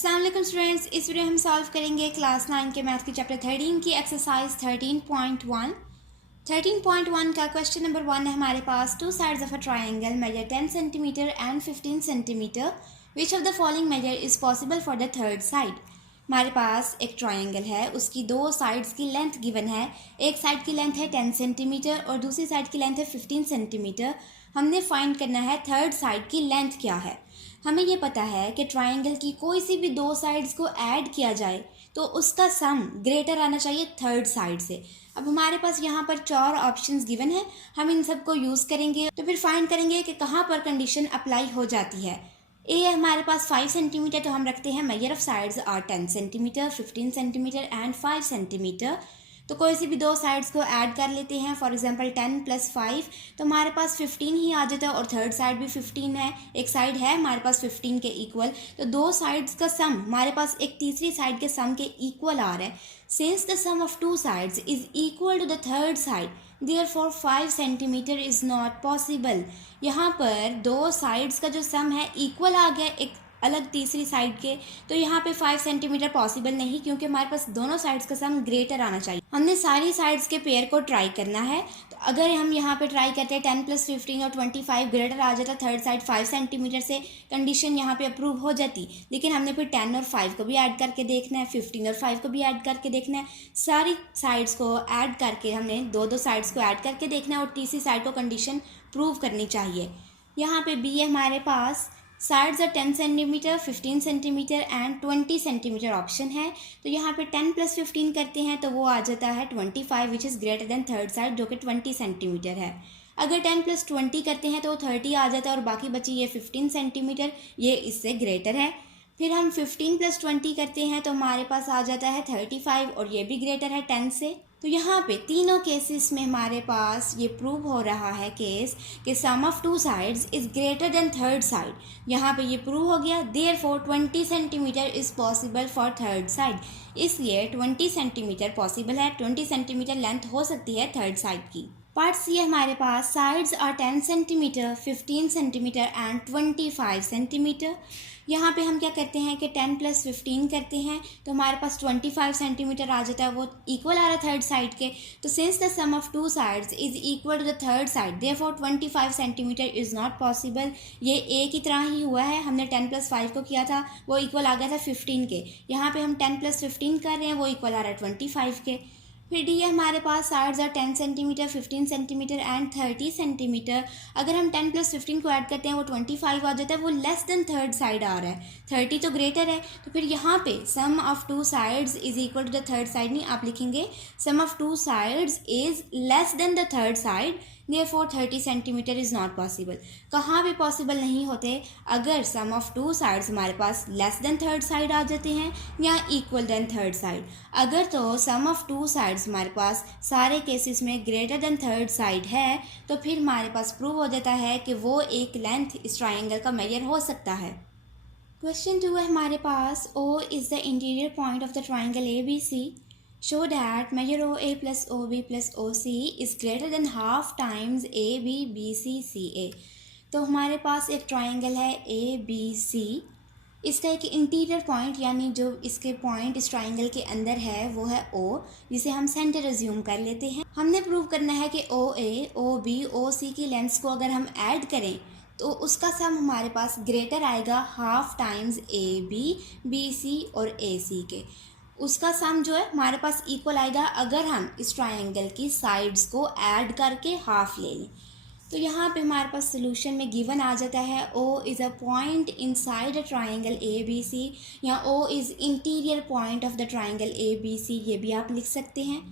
अस्सलाम वालेकुम स्टूडेंट्स, इस वीडियो हम सॉल्व करेंगे क्लास 9 के मैथ के चैप्टर 13 की एक्सरसाइज 13.1। 13.1 का क्वेश्चन नंबर 1 है हमारे पास। Two sides of a triangle measure 10 centimeter and 15 centimeter, which of the following measure is possible for the third side. हमारे पास एक ट्राइंगल है, उसकी दो साइड्स की लेंथ गिवन है। एक साइड की लेंथ है 10 सेंटीमीटर और दूसरी साइड की लेंथ है 15 सेंटीमीटर। हमने फाइंड करना है थर्ड साइड की लेंथ क्या है। हमें ये पता है कि ट्राइंगल की कोई सी भी दो साइड्स को ऐड किया जाए तो उसका सम ग्रेटर आना चाहिए थर्ड साइड से। अब हमारे पास यहाँ पर 4 ऑप्शंस गिवन है, हम इन सब को यूज़ करेंगे तो फिर फाइंड करेंगे कि कहाँ पर कंडीशन अप्लाई हो जाती है। ए है हमारे पास 5 सेंटीमीटर, तो हम रखते हैं measure of sides are 10 centimetre, 15 centimetre and 5 centimetre. तो कोई सी भी दो साइड्स को ऐड कर लेते हैं। फॉर एग्जांपल 10 + 5 तो हमारे पास 15 ही आ जाता है और थर्ड साइड भी 15 है। एक साइड है हमारे पास 15 के इक्वल, तो दो साइड्स का सम हमारे पास एक तीसरी साइड के सम के इक्वल आ रहा है। Since the sum of two sides is equal to the third side, therefore 5 centimetre is not possible. यहाँ पर दो साइड्स का जो सम है इक्वल आ गया एक अलग तीसरी साइड के, तो यहाँ पे 5 सेंटीमीटर पॉसिबल नहीं, क्योंकि हमारे पास दोनों साइड्स का सम ग्रेटर आना चाहिए। हमने सारी साइड्स के पेयर को ट्राई करना है। तो अगर हम यहाँ पे ट्राई करते हैं 10 + 15 और 25 ग्रेटर आ जाता थर्ड साइड 5 सेंटीमीटर से, कंडीशन यहाँ पे अप्रूव हो जाती। लेकिन हमने फिर 10 और 5 को भी ऐड करके देखना है, 15 और 5 को भी ऐड करके देखना है। सारी साइड्स को ऐड करके हमने दो साइड्स को ऐड करके देखना है और तीसरी साइड को कंडीशन प्रूव करनी चाहिए। यहाँ पे बी है हमारे पास, sides are 10 centimetre, 15 centimetre and 20 centimeter option है। तो यहाँ पे 10 + 15 करते हैं तो वो आ जाता है 25, which is greater than third side, जो कि 20 सेंटीमीटर है। अगर 10 + 20 करते हैं तो 30 आ जाता है और बाकी बची ये 15 सेंटीमीटर, ये इससे ग्रेटर है। फिर हम 15 + 20 करते हैं तो हमारे पास आ जाता है 35 और ये भी ग्रेटर है 10 से। तो यहाँ पे तीनों केसेस में हमारे पास ये प्रूव हो रहा है केस कि sum of two sides is greater than third side. यहाँ पे ये प्रूव हो गया, therefore 20 centimeter is possible for third side. इसलिए 20 सेंटीमीटर पॉसिबल है, 20 सेंटीमीटर लेंथ हो सकती है थर्ड साइड की। पार्ट सी है हमारे पास, sides are 10 centimetre, 15 centimetre and 25 centimeter. यहाँ पे हम क्या करते हैं कि 10 + 15 करते हैं तो हमारे पास 25 सेंटीमीटर आ जाता है, वो इक्वल आ रहा है थर्ड साइड के। तो since the sum of two sides is equal to the third side, therefore 25 centimetre is not possible. ये ए की तरह ही हुआ है, हमने 10 + 5 को किया था, वो इक्वल आ गया था 15 के। यहाँ पे हम 10 + 15 कर रहे हैं, वो इक्वल आ रहा है 25 के। फिर डी है हमारे पास, sides are 10 centimetre, 15 centimetre and 30 centimeter. अगर हम 10 + 15 को ऐड करते हैं वो 25 आ जाता है, वो लेस देन थर्ड साइड आ रहा है, 30 तो ग्रेटर है। तो फिर यहाँ पे sum of two sides is equal to the third side नहीं, आप लिखेंगे sum of two sides is less than the third side, therefore 30 centimeter is not possible. कहाँ भी पॉसिबल नहीं होते अगर सम ऑफ टू साइड्स हमारे पास लेस देन थर्ड साइड आ जाते हैं या इक्वल देन थर्ड साइड। अगर तो सम ऑफ टू साइड्स हमारे पास सारे केसेस में ग्रेटर देन थर्ड साइड है तो फिर हमारे पास प्रूव हो जाता है कि वो एक लेंथ इस ट्राइंगल का मेजर हो सकता है। क्वेश्चन 2 है हमारे पास, O is the interior point of the triangle A B C. Show that measure OA plus OB plus OC is greater than half times AB BC CA। तो हमारे पास एक ट्राइंगल है ABC, इसका एक इंटीरियर पॉइंट यानी जो इसके पॉइंट इस ट्राइंगल के अंदर है वो है O, जिसे हम सेंटर एज्यूम कर लेते हैं। हमने प्रूव करना है कि OA, OB, OC की लेंथ्स को अगर हम ऐड करें तो उसका सम हमारे पास ग्रेटर आएगा हाफ टाइम्स AB, BC और AC के। उसका सम जो है हमारे पास इक्वल आएगा अगर हम इस ट्रायंगल की साइड्स को ऐड करके हाफ ले लें। तो यहाँ पे हमारे पास सोल्यूशन में गिवन आ जाता है O is a point inside a triangle ABC, या O is interior point of the triangle ABC, ये भी आप लिख सकते हैं।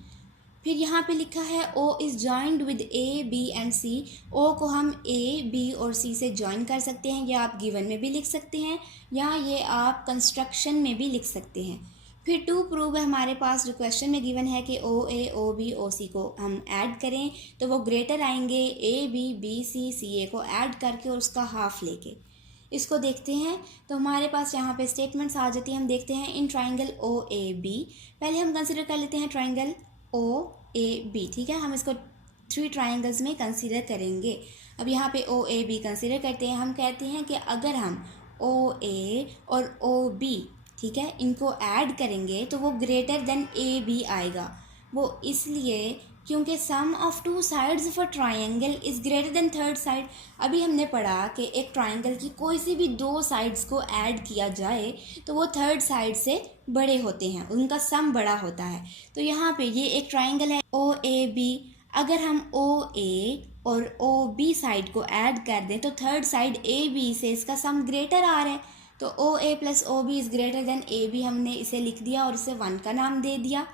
फिर यहाँ पे लिखा है O is joined with A, B and C। O को हम A, B और C से जॉइन कर सकते हैं, या आप गिवन में भी लिख सकते हैं या ये आप कंस्ट्रक्शन में भी लिख सकते हैं। फिर 2 प्रूव है हमारे पास, जो क्वेश्चन में गिवन है कि OA, OB, OC को हम ऐड करें तो वो ग्रेटर आएंगे AB, BC, CA को ऐड करके और उसका हाफ लेके। इसको देखते हैं तो हमारे पास यहाँ पे स्टेटमेंट्स आ जाती हैं। हम देखते हैं इन ट्राइंगल OAB, पहले हम कंसिडर कर लेते हैं ट्राइंगल OAB, ठीक है। हम इसको 3 ट्राइंगल्स में कंसिडर करेंगे। अब यहाँ पे OAB कंसिडर करते हैं। हम कहते हैं कि अगर हम OA और OB ठीक है, इनको ऐड करेंगे तो वो ग्रेटर देन ए बी आएगा। वो इसलिए क्योंकि sum of two sides of a triangle is greater than third side. अभी हमने पढ़ा कि एक ट्राइंगल की कोई सी भी दो साइड्स को ऐड किया जाए तो वो थर्ड साइड से बड़े होते हैं, उनका सम बड़ा होता है। तो यहाँ पे ये एक ट्राइंगल है ओ ए बी, अगर हम ओ ए और ओ बी साइड को ऐड कर दें तो थर्ड साइड ए बी से इसका सम ग्रेटर आ रहा है। तो O A plus O B is greater than A B, हमने इसे लिख दिया और इसे 1 का नाम दे दिया।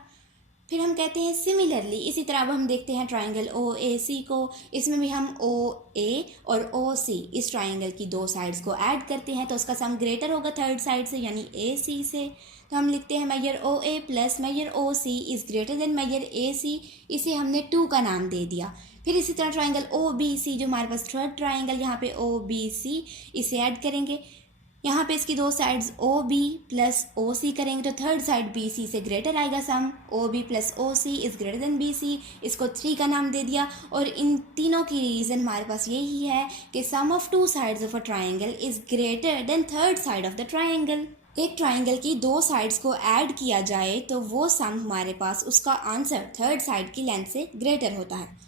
फिर हम कहते हैं सिमिलरली, इसी तरह अब हम देखते हैं ट्राइंगल ओ ए सी को। इसमें भी हम ओ ए और ओ सी इस ट्राइंगल की दो साइड्स को ऐड करते हैं तो उसका सम ग्रेटर होगा थर्ड साइड से यानी ए सी से। तो हम लिखते हैं measure O A plus measure O C is greater than measure A C, इसे हमने 2 का नाम दे दिया। फिर इसी तरह ट्राइंगल ओ बी सी, जो हमारे पास थर्ड ट्राइंगल यहाँ पे ओ बी सी, इसे ऐड करेंगे। यहाँ पे इसकी दो sides O B plus O C करेंगे तो थर्ड साइड बी सी से ग्रेटर आएगा sum. O B plus O C is greater than B C, इसको 3 का नाम दे दिया। और इन तीनों की रीज़न हमारे पास यही है कि sum of two sides of a triangle is greater than third side of the triangle. एक ट्राइंगल की दो साइड्स को ऐड किया जाए तो वो सम हमारे पास, उसका आंसर थर्ड साइड की लेंथ से ग्रेटर होता है।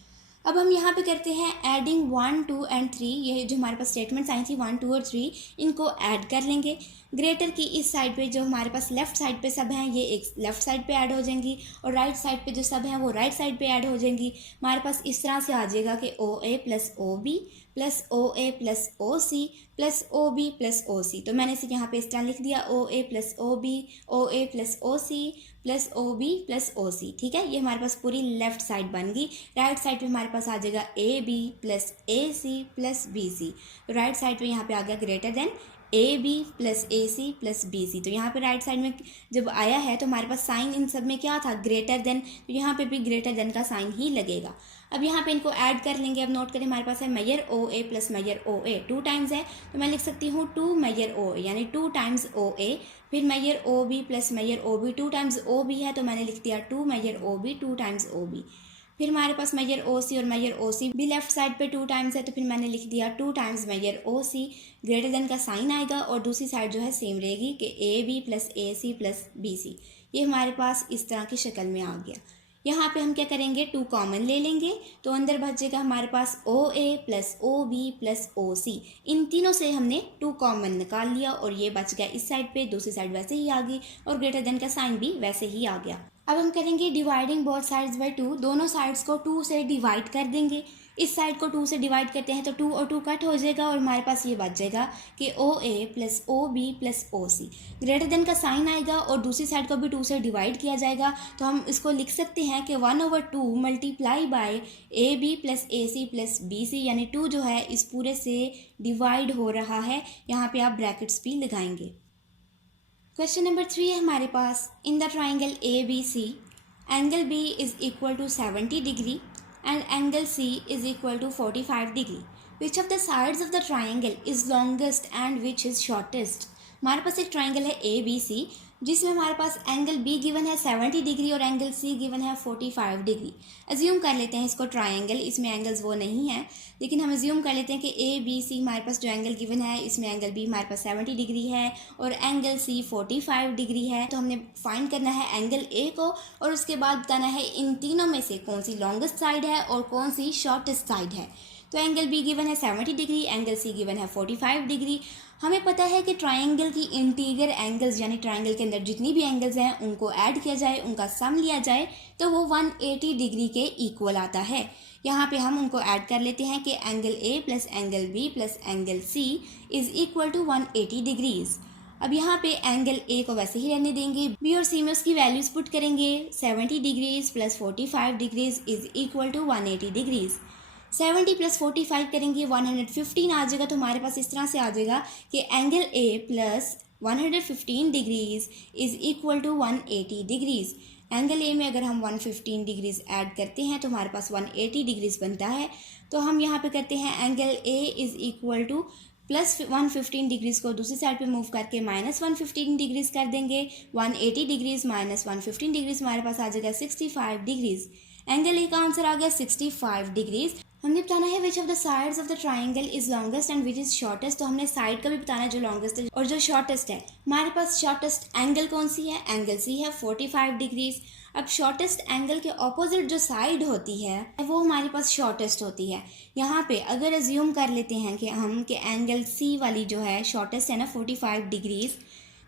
अब हम यहाँ पे करते हैं एडिंग 1 2 एंड 3, ये जो हमारे पास स्टेटमेंट्स आई थी 1 2 और 3, इनको ऐड कर लेंगे। ग्रेटर की इस साइड पे जो हमारे पास लेफ़्ट साइड पे सब हैं ये एक लेफ़्ट साइड पे ऐड हो जाएंगी और राइट साइड पे जो सब हैं वो राइट साइड पे ऐड हो जाएंगी। हमारे पास इस तरह से आ जाएगा कि O A plus O B plus O A plus O C plus O B plus O C. तो मैंने इसे यहाँ पे इस तरह लिख दिया, O A plus O B, O A plus O C plus O B plus O C. ठीक है, ये हमारे पास पूरी लेफ्ट साइड बन गई। राइट साइड पे हमारे पास आ जाएगा A B plus A C plus B C. तो राइट साइड पे यहाँ पे आ गया greater than A B plus A C plus B C. तो यहाँ पे राइट साइड में जब आया है तो हमारे पास साइन इन सब में क्या था, ग्रेटर देन, तो यहाँ पे भी ग्रेटर देन का साइन ही लगेगा। अब यहाँ पे इनको ऐड कर लेंगे। अब नोट करें, हमारे पास है major O A plus measure O A, 2 times है तो मैं लिख सकती हूँ 2 मेजर ओ ए यानी 2 टाइम्स ओ ए। फिर measure O B plus measure O B, 2 times O B है तो मैंने लिख दिया 2 measure O B, 2 times O B. फिर हमारे पास मेजर ओ सी और मेजर ओ सी भी लेफ्ट साइड पे 2 टाइम्स है तो फिर मैंने लिख दिया 2 times measure O C. Greater than का साइन आएगा और दूसरी साइड जो है सेम रहेगी कि A B plus A C plus B C. ये हमारे पास इस तरह की शक्ल में आ गया। यहाँ पे हम क्या करेंगे, 2 कॉमन ले लेंगे तो अंदर बचेगा हमारे पास O A plus O B plus O C. इन तीनों से हमने 2 कॉमन निकाल लिया और ये बच गया इस साइड पे, दूसरी साइड वैसे ही आ गई और ग्रेटर देन का साइन भी वैसे ही आ गया। अब हम करेंगे डिवाइडिंग बोथ साइड्स बाय 2, दोनों साइड्स को 2 से डिवाइड कर देंगे। इस साइड को 2 से डिवाइड करते हैं तो 2 और 2 कट हो जाएगा और हमारे पास ये बच जाएगा कि O A plus O B plus O C. Greater than का साइन आएगा और दूसरी साइड को भी 2 से डिवाइड किया जाएगा तो हम इसको लिख सकते हैं कि 1/2 multiply by A B plus A C plus B C, यानी 2 जो है इस पूरे से डिवाइड हो रहा है। यहाँ पे आप ब्रैकेट्स भी लगाएंगे। क्वेश्चन नंबर 3 है हमारे पास, in the triangle A B C angle B is equal to 70 degree and angle C is equal to 45 degree. Which of the sides of the triangle is longest and which is shortest? हमारे पास एक triangle है ए B सी जिसमें हमारे पास angle be given है 70 degree और angle C given है 45 degree. Assume कर लेते हैं इसको ट्राइंगल, इसमें एंगल्स वो नहीं है लेकिन हम अज्यूम कर लेते हैं कि ए बी सी हमारे पास जो एंगल गिवन है इसमें एंगल बी हमारे पास 70 डिग्री है और एंगल सी 45 डिग्री है। तो हमने फाइंड करना है एंगल ए को और उसके बाद बताना है इन तीनों में से कौन सी लॉन्गेस्ट साइड है और कौन सी शॉर्टेस्ट साइड है। तो एंगल बी गिवन है 70 डिग्री, एंगल सी गिवन है 45 डिग्री। हमें पता है कि ट्राइंगल की इंटीरियर एंगल्स यानी ट्राइंगल के अंदर जितनी भी एंगल्स हैं उनको ऐड किया जाए, उनका सम लिया जाए तो वो 180 डिग्री के इक्वल आता है। यहाँ पे हम उनको ऐड कर लेते हैं कि angle A plus angle B plus angle C is equal to 180 degrees. अब यहाँ पे एंगल ए को वैसे ही रहने देंगे, बी और सी में उसकी वैल्यूज़ पुट करेंगे। 70 degrees plus 45 degrees is equal to 180 degrees. 70 plus 45 करेंगे 115 आ जाएगा। तो हमारे पास इस तरह से आ जाएगा कि angle A plus 115 degrees is equal to 180 degrees. Angle A में अगर हम 115 डिग्रीज़ ऐड करते हैं तो हमारे पास 180 डिग्रीज़ बनता है। तो हम यहाँ पे करते हैं angle A is equal two plus 115 degrees को दूसरी साइड पे मूव करके माइनस 115 डिग्रीज़ कर देंगे। 180 डिग्रीज़ माइनस 115 डिग्रीज़ हमारे पास आ जाएगा 65 डिग्रीज़। एंगल ए का आंसर आ गया 65 डिग्रीज़। हमने बताना है विच of the sides of the triangle is longest and which is shortest. तो हमने साइड का भी बताना है जो लॉन्गेस्ट है और जो शॉर्टेस्ट है। हमारे पास शॉर्टेस्ट एंगल कौन सी है, एंगल सी है 45 डिग्रीज। अब शॉर्टेस्ट एंगल के ऑपोजिट जो साइड होती है वो हमारे पास शॉर्टेस्ट होती है। यहाँ पे अगर एज्यूम कर लेते हैं कि हम कि एंगल सी वाली जो है शॉर्टेस्ट है ना 45 डिग्रीज,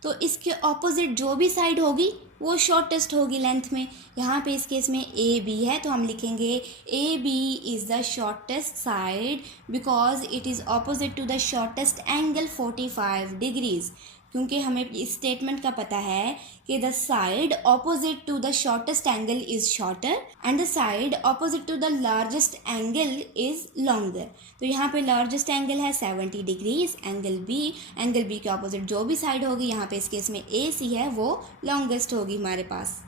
तो इसके ऑपोजिट जो भी साइड होगी वो शॉर्टेस्ट होगी लेंथ में। यहाँ पे इस केस में ए बी है तो हम लिखेंगे A B is the shortest side because it is opposite to the shortest angle 45 degrees. क्योंकि हमें इस स्टेटमेंट का पता है कि the side opposite to the shortest angle is shorter and the side opposite to the largest angle is longer. तो यहाँ पे लार्जेस्ट एंगल है 70 डिग्रीज, एंगल बी के ऑपोजिट जो भी साइड होगी, यहाँ पे इस केस में ए सी है, वो लॉन्गेस्ट होगी हमारे पास।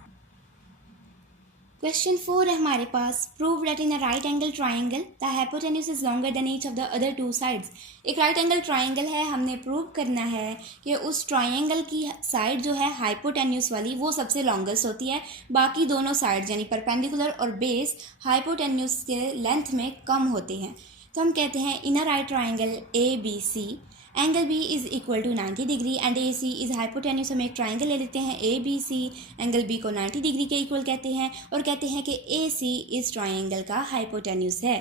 क्वेश्चन 4 है हमारे पास, prove that in a right angle triangle the hypotenuse is longer than each of the other two sides. एक राइट एंगल ट्राइंगल है, हमने प्रूव करना है कि उस ट्राइंगल की साइड जो है हाइपोटेन्यूज वाली वो सबसे लॉन्गेस्ट होती है, बाकी दोनों साइड्स यानी परपेंडिकुलर और बेस हाइपोटेन्यूज के लेंथ में कम होते हैं। तो हम कहते हैं in a right triangle A B C angle B is equal to 90 degree and A C is hypotenuse. हम एक ट्राइंगल ले लेते हैं A B C, angle B को 90 डिग्री के इक्वल कहते हैं और कहते हैं कि ए सी इस ट्राइंगल का हाइपोटेन्यूज है।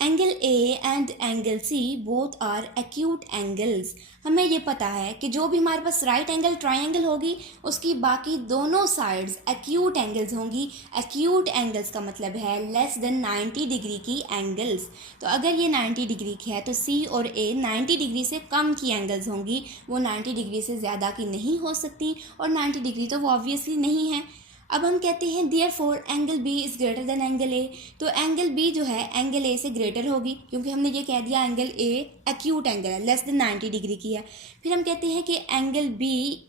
Angle A and angle C both are acute angles. हमें ये पता है कि जो भी हमारे पास राइट एंगल ट्राइंगल होगी उसकी बाकी दोनों साइड्स एक्यूट एंगल्स होंगी। एक्यूट एंगल्स का मतलब है लेस देन 90 डिग्री की एंगल्स। तो अगर ये 90 डिग्री की है तो सी और ए 90 डिग्री से कम की एंगल्स होंगी, वो 90 डिग्री से ज़्यादा की नहीं हो सकती और 90 डिग्री तो वो ऑब्वियसली नहीं है। अब हम कहते हैं therefore angle B is greater than angle A. तो एंगल बी जो है एंगल ए से ग्रेटर होगी क्योंकि हमने ये कह दिया एंगल ए एक्यूट एंगल है, लेस देन 90 डिग्री की है। फिर हम कहते हैं कि angle B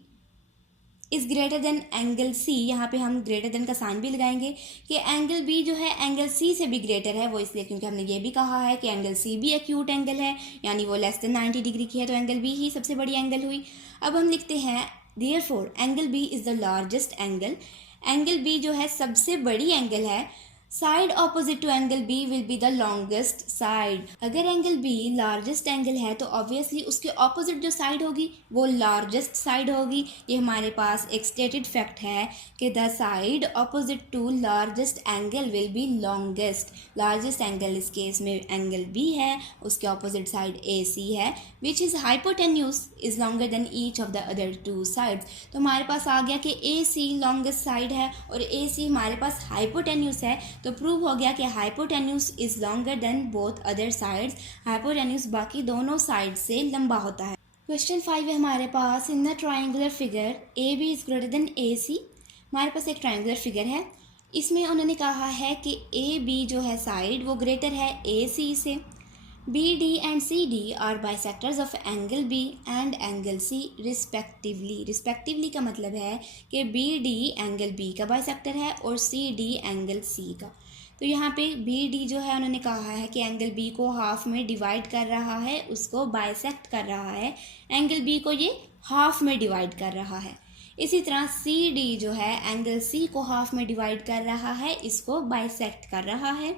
is greater than angle C. यहाँ पे हम ग्रेटर देन का साइन भी लगाएंगे कि एंगल बी जो है एंगल सी से भी ग्रेटर है। वो इसलिए क्योंकि हमने ये भी कहा है कि एंगल सी भी एक्यूट एंगल है, यानी वो लेस देन 90 डिग्री की है, तो एंगल बी ही सबसे बड़ी एंगल हुई। अब हम लिखते हैं therefore angle B is the largest angle. Angle B जो है सबसे बड़ी एंगल है। Side opposite to angle B will be the longest side. अगर एंगल बी लार्जेस्ट एंगल है तो ऑब्वियसली उसके ऑपोजिट जो साइड होगी वो लार्जेस्ट साइड होगी। ये हमारे पास एक स्टेटेड फैक्ट है कि the side opposite to largest angle will be longest. Largest angle इस केस में एंगल बी है, उसके ऑपोजिट साइड ए सी है, which is hypotenuse is longer than each of the other two sides. तो हमारे पास आ गया कि ए सी लॉन्गेस्ट साइड है और ए सी हमारे पास हाइपोटेन्यूज है, तो प्रूव हो गया कि hypotenuse is longer then both other sides. Hypotenuse बाकी दोनों साइड से लंबा होता है। क्वेश्चन 5 है हमारे पास, in the triangular figure A B is greater than A C. हमारे पास एक ट्राइंगुलर फिगर है, इसमें उन्होंने कहा है कि ए बी जो है साइड वो ग्रेटर है ए सी से। B D and C D are bisectors of angle B and angle C respectively. Respectively का मतलब है कि बी डी एंगल बी का बाइसेक्टर है और सी डी एंगल सी का। तो यहाँ पे बी डी जो है उन्होंने कहा है कि एंगल बी को हाफ में डिवाइड कर रहा है, उसको बाइसेक्ट कर रहा है। एंगल बी को ये हाफ में डिवाइड कर रहा है। इसी तरह सी डी जो है एंगल सी को हाफ में डिवाइड कर रहा है, इसको बाइसेक्ट कर रहा है।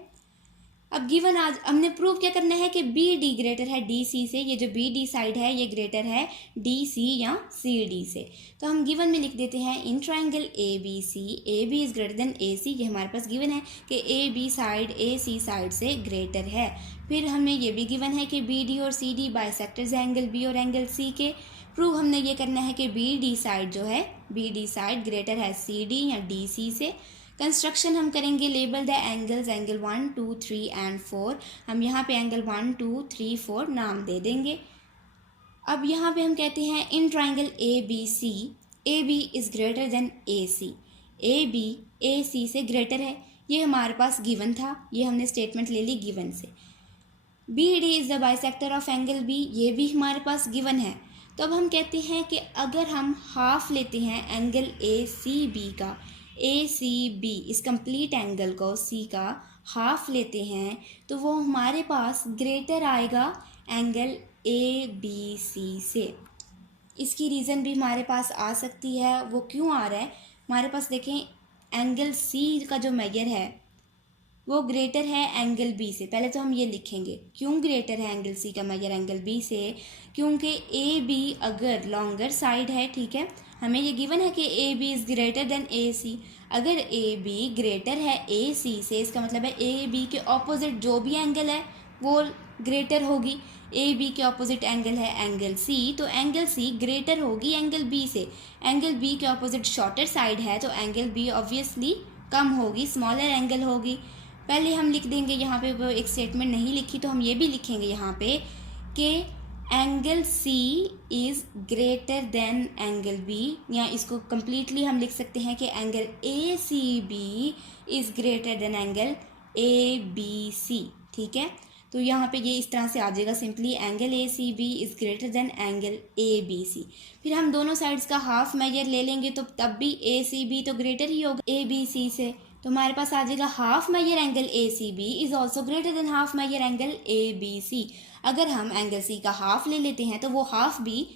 अब गिवन आज हमने प्रूव क्या करना है कि बी डी ग्रेटर है डी सी से। ये जो बी डी साइड है ये ग्रेटर है डी सी या सी डी से। तो हम गिवन में लिख देते हैं in triangle A B C A B is greater than A C. ये हमारे पास गिवन है कि A B side A C side से ग्रेटर है। फिर हमें ये भी गिवन है कि बी डी और सी डी बाइसेक्टर्स हैं एंगल बी और एंगल सी के। प्रूव हमने ये करना है कि बी डी साइड जो है बी डी साइड ग्रेटर है सी डी या डी सी से। कंस्ट्रक्शन हम करेंगे, label the angles, angle 1 2 3 and 4। हम यहाँ पे एंगल 1 2 3 4 नाम दे देंगे। अब यहाँ पे हम कहते हैं in triangle A B C A B is greater than A C. A B A C से ग्रेटर है, ये हमारे पास गिवन था, ये हमने स्टेटमेंट ले ली गिवन से। B D is the bisector of angle B, ये भी हमारे पास गिवन है। तो अब हम कहते हैं कि अगर हम हाफ लेते हैं एंगल ए सी बी का, ए सी बी इस कंप्लीट एंगल को सी का हाफ लेते हैं तो वो हमारे पास ग्रेटर आएगा एंगल ए बी सी से। इसकी रीज़न भी हमारे पास आ सकती है, वो क्यों आ रहा है हमारे पास देखें, एंगल सी का जो मेजर है वो ग्रेटर है एंगल बी से। पहले तो हम ये लिखेंगे क्यों ग्रेटर है एंगल सी का मेजर एंगल बी से, क्योंकि ए बी अगर लॉन्गर साइड है, ठीक है, हमें ये गिवन है कि A B is greater than A C. अगर ए बी ग्रेटर है ए सी से, इसका मतलब है ए बी के ऑपोजिट जो भी एंगल है वो ग्रेटर होगी। ए बी के ऑपोजिट एंगल है एंगल सी, तो एंगल सी ग्रेटर होगी एंगल बी से। एंगल बी के ऑपोजिट शॉर्टर साइड है, तो एंगल बी ऑब्वियसली कम होगी, स्मॉलर एंगल होगी। पहले हम लिख देंगे यहाँ पे, वो एक स्टेटमेंट नहीं लिखी तो हम ये भी लिखेंगे यहाँ पे कि angle C is greater than angle B, या इसको कम्प्लीटली हम लिख सकते हैं कि angle A C B is greater than angle A B C, ठीक है। तो यहाँ पे ये इस तरह से आ जाएगा simply, angle A C B is greater than angle A B C. फिर हम दोनों साइड्स का हाफ मेजर ले लेंगे, तो तब भी ए सी बी तो ग्रेटर ही होगा ए बी सी से, तो हमारे पास आ जाएगा half measure angle A C B is also greater than half measure angle A B C. अगर हम एंगल सी का हाफ ले लेते हैं तो वो हाफ भी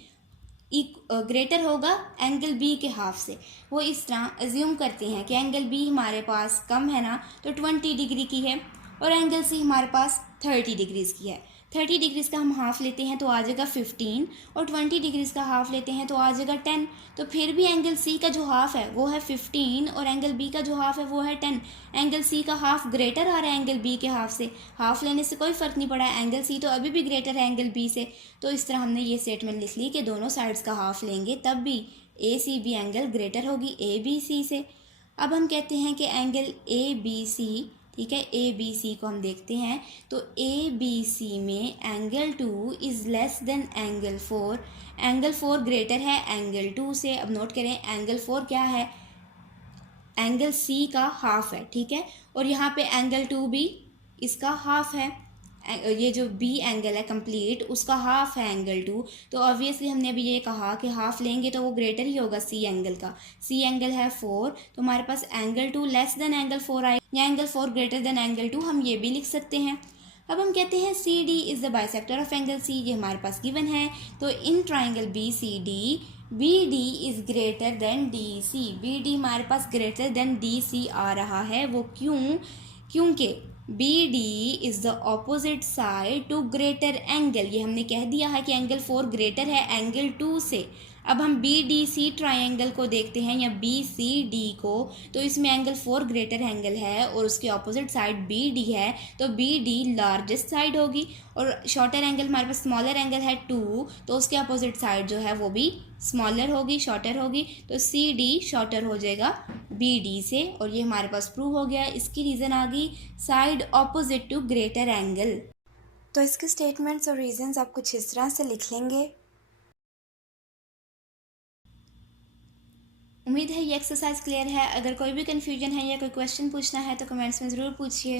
ग्रेटर होगा एंगल बी के हाफ से। वो इस तरह अज्यूम करते हैं कि एंगल बी हमारे पास कम है ना, तो 20 डिग्री की है, और एंगल सी हमारे पास 30 डिग्रीज़ की है। 30 डिग्रीज़ का हम हाफ लेते हैं तो आ जाएगा 15, और 20 डिग्रीज़ का हाफ लेते हैं तो आ जाएगा 10। तो फिर भी एंगल सी का जो हाफ है वो है 15 और एंगल बी का जो हाफ है वो है 10। एंगल सी का हाफ ग्रेटर आ रहा है एंगल बी के हाफ से। हाफ लेने से कोई फ़र्क नहीं पड़ा है, एंगल सी तो अभी भी ग्रेटर है एंगल बी से। तो इस तरह हमने ये स्टेटमेंट लिख ली कि दोनों साइड्स का हाफ लेंगे तब भी ए सी बी एंगल ग्रेटर होगी ए बी सी से। अब हम कहते हैं कि एंगल ए बी सी, ठीक है, ए बी सी को हम देखते हैं, तो ए बी सी में angle 2 is less than angle 4। Angle 4 greater है एंगल 2 से। अब नोट करें एंगल 4 क्या है, एंगल सी का हाफ है, ठीक है, और यहाँ पे एंगल 2 भी इसका हाफ है। ये जो बी एंगल है कंप्लीट उसका हाफ है एंगल 2, तो ऑब्वियसली हमने अभी ये कहा कि हाफ लेंगे तो वो ग्रेटर ही होगा सी एंगल का। सी एंगल है 4, तो हमारे पास एंगल 2 लेस देन एंगल 4 आए, या एंगल 4 ग्रेटर देन एंगल 2, हम ये भी लिख सकते हैं। अब हम कहते हैं C D is the bisector of angle C, ये हमारे पास गिवन है। तो in triangle B C D, B D is greater than D C. B D हमारे पास ग्रेटर देन डी सी आ रहा है, वो क्यों, क्योंकि B D is the opposite side to greater angle. ये हमने कह दिया है कि एंगल 4 ग्रेटर है एंगल 2 से। अब हम बी डी सी ट्राइंगल को देखते हैं या बी सी डी को, तो इसमें एंगल 4 ग्रेटर एंगल है और उसके ऑपोजिट साइड बी डी है, तो बी डी लार्जेस्ट साइड होगी, और शॉर्टर एंगल हमारे पास स्मॉलर एंगल है 2, तो उसके अपोजिट साइड जो है वो भी स्मॉलर होगी, शॉर्टर होगी, तो सी डी शॉर्टर हो जाएगा बी डी से, और ये हमारे पास प्रूव हो गया। इसकी रीज़न आ गई side opposite to greater angle. तो इसके स्टेटमेंट्स और रीजंस आप कुछ इस तरह से लिख लेंगे। उम्मीद है ये एक्सरसाइज क्लियर है। अगर कोई भी कन्फ्यूजन है या कोई क्वेश्चन पूछना है तो कमेंट्स में ज़रूर पूछिए।